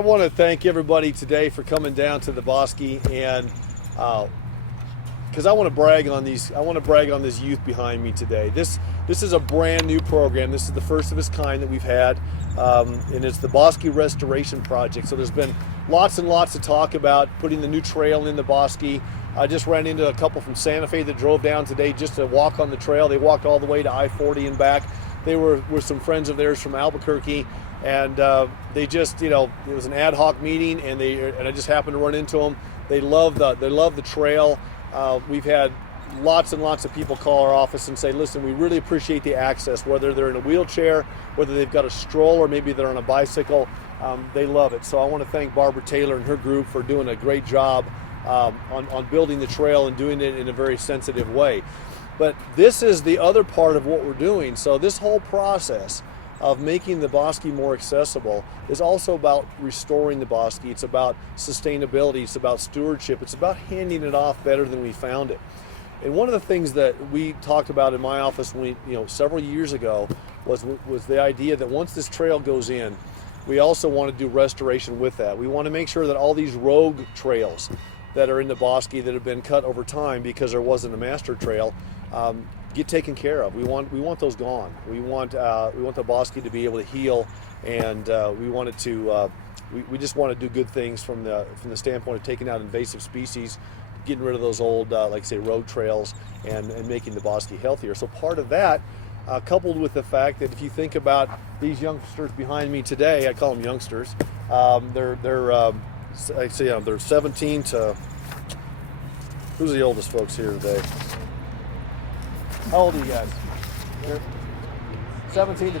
want to thank everybody today for coming down to the Bosque, and because I want to brag on these. I want to brag on this youth behind me today. This is a brand new program. This is the first of its kind that we've had, and it's the Bosque Restoration Project. So there's been lots and lots of talk about putting the new trail in the Bosque. I just ran into a couple from Santa Fe that drove down today just to walk on the trail. They walked all the way to I-40 and back. They were some friends of theirs from Albuquerque, and they just, it was an ad hoc meeting, and I just happened to run into them. They love the trail. We've had lots and lots of people call our office and say, listen, we really appreciate the access, whether they're in a wheelchair, whether they've got a stroller, maybe they're on a bicycle. They love it. So I want to thank Barbara Taylor and her group for doing a great job on building the trail and doing it in a very sensitive way. But this is the other part of what we're doing. So this whole process of making the Bosque more accessible is also about restoring the Bosque. It's about sustainability. It's about stewardship. It's about handing it off better than we found it. And one of the things that we talked about in my office several years ago was the idea that once this trail goes in, we also want to do restoration with that. We want to make sure that all these rogue trails that are in the Bosque that have been cut over time because there wasn't a master trail get taken care of. We want those gone. We want the Bosque to be able to heal, and we just want to do good things from the standpoint of taking out invasive species, getting rid of those old road trails, and making the Bosque healthier. So part of that, coupled with the fact that if you think about these youngsters behind me today, I call them youngsters. They're 17 to, who's the oldest folks here today? How old are you guys? You're 17 to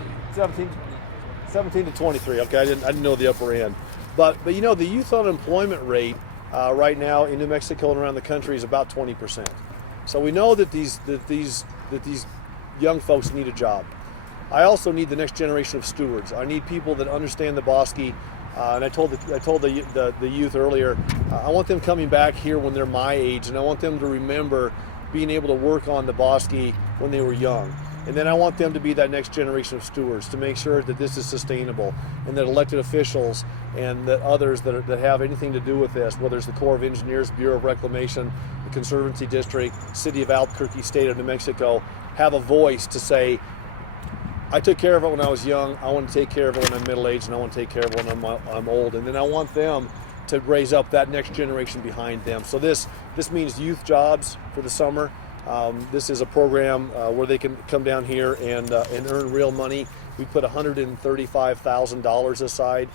23. Okay, I didn't know the upper end. But the youth unemployment rate right now in New Mexico and around the country is about 20%. So we know that these young folks need a job. I also need the next generation of stewards. I need people that understand the Bosque. And I told the youth earlier, I want them coming back here when they're my age, and I want them to remember being able to work on the Bosque when they were young. And then I want them to be that next generation of stewards to make sure that this is sustainable, and that elected officials and that others that have anything to do with this, whether it's the Corps of Engineers, Bureau of Reclamation, the Conservancy District, City of Albuquerque, State of New Mexico, have a voice to say, I took care of it when I was young, I want to take care of it when I'm middle-aged, and I want to take care of it when I'm old. And then I want them to raise up that next generation behind them. So this means youth jobs for the summer. This is a program where they can come down here and earn real money. We put $135,000 aside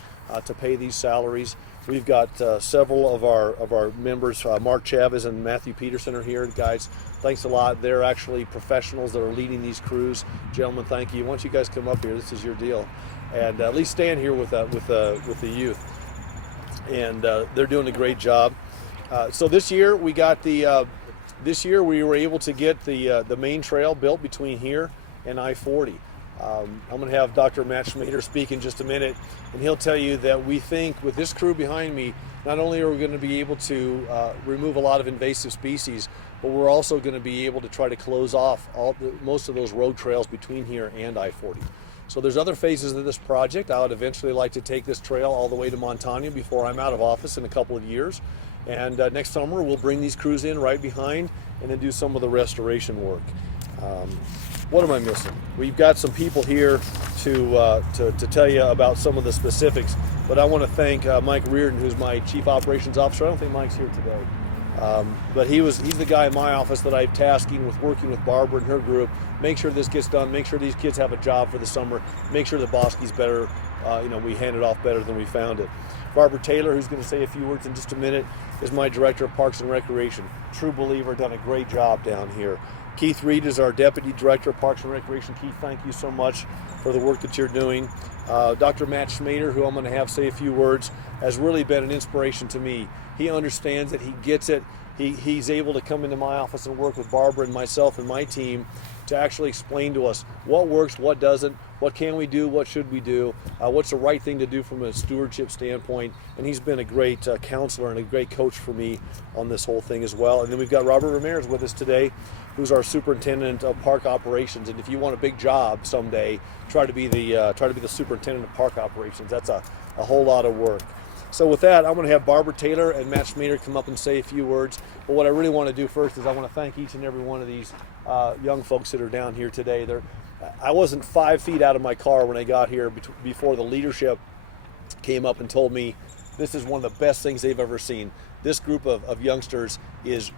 to pay these salaries. We've got several of our members, Mark Chavez and Matthew Peterson are here. Guys, thanks a lot. They're actually professionals that are leading these crews. Gentlemen, thank you. Once you guys come up here, this is your deal. And at least stand here with the youth. And they're doing a great job. So this year we got this year we were able to get the main trail built between here and I-40. I'm going to have Dr. Matt Schmader speak in just a minute, and he'll tell you that we think with this crew behind me, not only are we going to be able to remove a lot of invasive species, but we're also going to be able to try to close off most of those road trails between here and I-40. So there's other phases of this project. I would eventually like to take this trail all the way to Montana before I'm out of office in a couple of years. And next summer we'll bring these crews in right behind and then do some of the restoration work. What am I missing? We've got some people here to tell you about some of the specifics, but I want to thank Mike Reardon, who's my Chief Operations Officer. I don't think Mike's here today. But he's the guy in my office that I'm tasking with working with Barbara and her group, make sure this gets done, make sure these kids have a job for the summer, make sure the Bosque's better, we hand it off better than we found it. Barbara Taylor, who's going to say a few words in just a minute, is my Director of Parks and Recreation. True believer, done a great job down here. Keith Reed is our Deputy Director of Parks and Recreation. Keith, thank you so much for the work that you're doing. Dr. Matt Schmader, who I'm going to have say a few words, has really been an inspiration to me. He understands it, he gets it. He's able to come into my office and work with Barbara and myself and my team to actually explain to us what works, what doesn't, what can we do, what should we do, what's the right thing to do from a stewardship standpoint. And he's been a great counselor and a great coach for me on this whole thing as well. And then we've got Robert Ramirez with us today, who's our superintendent of park operations. And if you want a big job someday, try to be the superintendent of park operations. That's a whole lot of work. So with that, I'm going to have Barbara Taylor and Matt Schmader come up and say a few words. But what I really want to do first is I want to thank each and every one of these young folks that are down here today. I wasn't 5 feet out of my car when I got here before the leadership came up and told me this is one of the best things they've ever seen. This group of youngsters is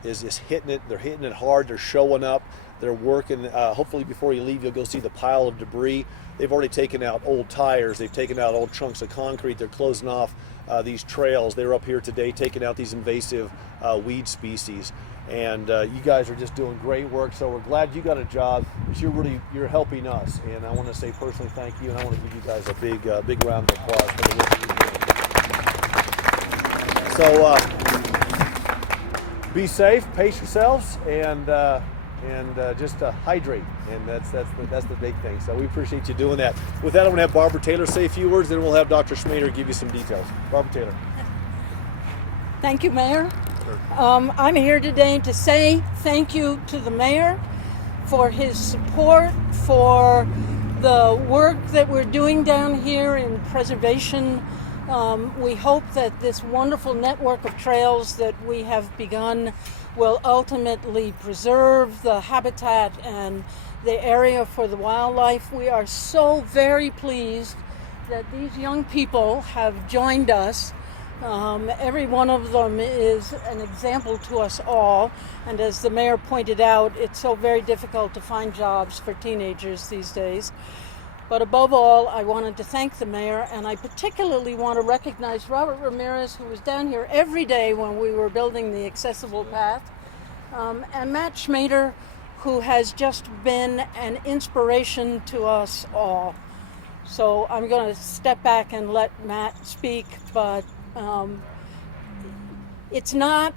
hitting it. They're hitting it hard. They're showing up. They're working. Hopefully before you leave, you'll go see the pile of debris. They've already taken out old tires. They've taken out old chunks of concrete. They're closing off these trails. They were up here today taking out these invasive weed species. And you guys are just doing great work. So we're glad you got a job. But you're helping us. And I want to say personally thank you. And I want to give you guys a big round of applause for the work that you're doing. So be safe, pace yourselves, and just hydrate, and that's the big thing. So we appreciate you doing that. With that, I'm going to have Barbara Taylor say a few words, then we'll have Dr. Schmader give you some details. Barbara Taylor. Thank you, Mayor. I'm here today to say thank you to the Mayor for his support, for the work that we're doing down here in preservation. We hope that this wonderful network of trails that we have begun will ultimately preserve the habitat and the area for the wildlife. We are so very pleased that these young people have joined us. Every one of them is an example to us all, and as the Mayor pointed out, it's so very difficult to find jobs for teenagers these days. But above all, I wanted to thank the Mayor, and I particularly want to recognize Robert Ramirez, who was down here every day when we were building the accessible path, and Matt Schmader, who has just been an inspiration to us all. So I'm going to step back and let Matt speak, but it's not,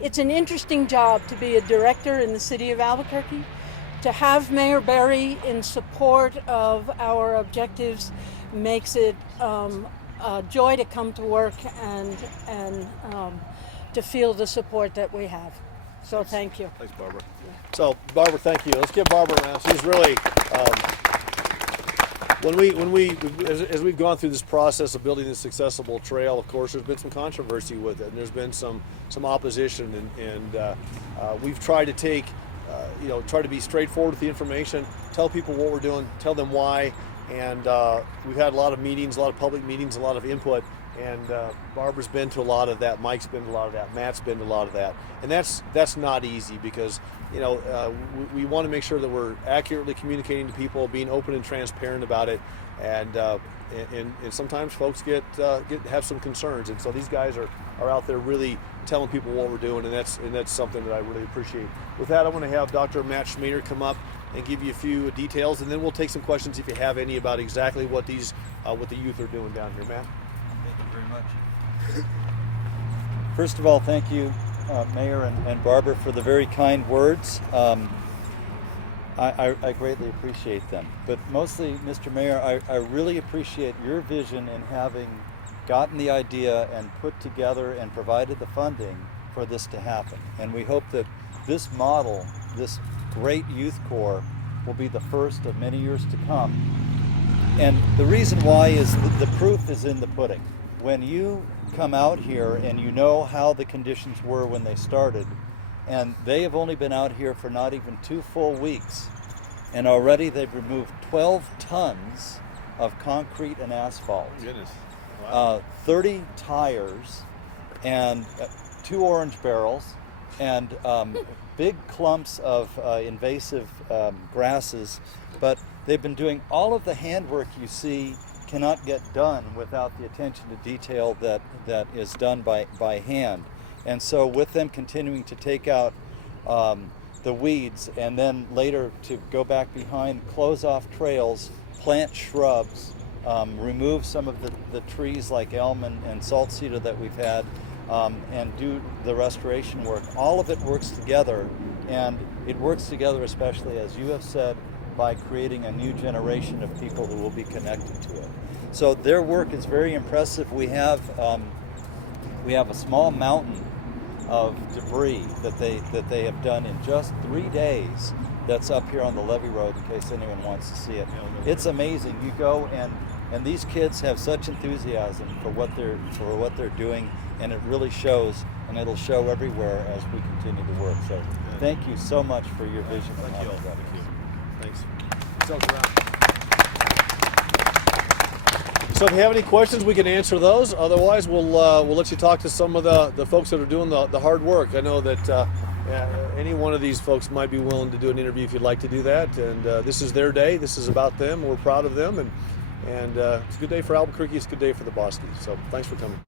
it's an interesting job to be a director in the city of Albuquerque. To have Mayor Berry in support of our objectives makes it a joy to come to work and to feel the support that we have. So thank you. Thanks, Barbara. Yeah. So Barbara, thank you. Let's give Barbara a round. She's really, as we've gone through this process of building this accessible trail, of course, there's been some controversy with it, and there's been some opposition, and we've tried to take. Try to be straightforward with the information, tell people what we're doing, tell them why, and we've had a lot of meetings, a lot of public meetings, a lot of input, and Barbara's been to a lot of that, Mike's been to a lot of that, Matt's been to a lot of that, and that's not easy because we want to make sure that we're accurately communicating to people, being open and transparent about it, and sometimes folks have some concerns, and so these guys are out there really telling people what we're doing, and that's something that I really appreciate. With that, I want to have Dr. Matt Schmader come up and give you a few details, and then we'll take some questions if you have any about exactly what the youth are doing down here. Matt? Thank you very much. First of all, thank you, Mayor and Barbara, for the very kind words. I greatly appreciate them. But mostly, Mr. Mayor, I really appreciate your vision in having gotten the idea and put together and provided the funding for this to happen. And we hope that this model, this great youth corps, will be the first of many years to come. And the reason why is the proof is in the pudding. When you come out here and you know how the conditions were when they started, and they have only been out here for not even 2 full weeks, and already they've removed 12 tons of concrete and asphalt. Goodness. Wow. 30 tires and 2 orange barrels and big clumps of invasive grasses, but they've been doing all of the handwork you see cannot get done without the attention to detail that is done by hand. And so with them continuing to take out the weeds and then later to go back behind, close off trails, plant shrubs, remove some of the trees like elm and salt cedar that we've had, and do the restoration work. All of it works together, and it works together especially, as you have said, by creating a new generation of people who will be connected to it. So their work is very impressive. We have a small mountain of debris that they have done in just 3 days. That's up here on the levee road in case anyone wants to see it. It's amazing. You go and And these kids have such enthusiasm for what they're doing, and it really shows, and it'll show everywhere as we continue to work. So thank you so much for your vision. Thank you. Thank you. Thanks. So if you have any questions, we can answer those. Otherwise, we'll let you talk to some of the folks that are doing the hard work. I know that any one of these folks might be willing to do an interview if you'd like to do that. And this is their day. This is about them. We're proud of them. And it's a good day for Albuquerque. It's a good day for the Bosque. So thanks for coming.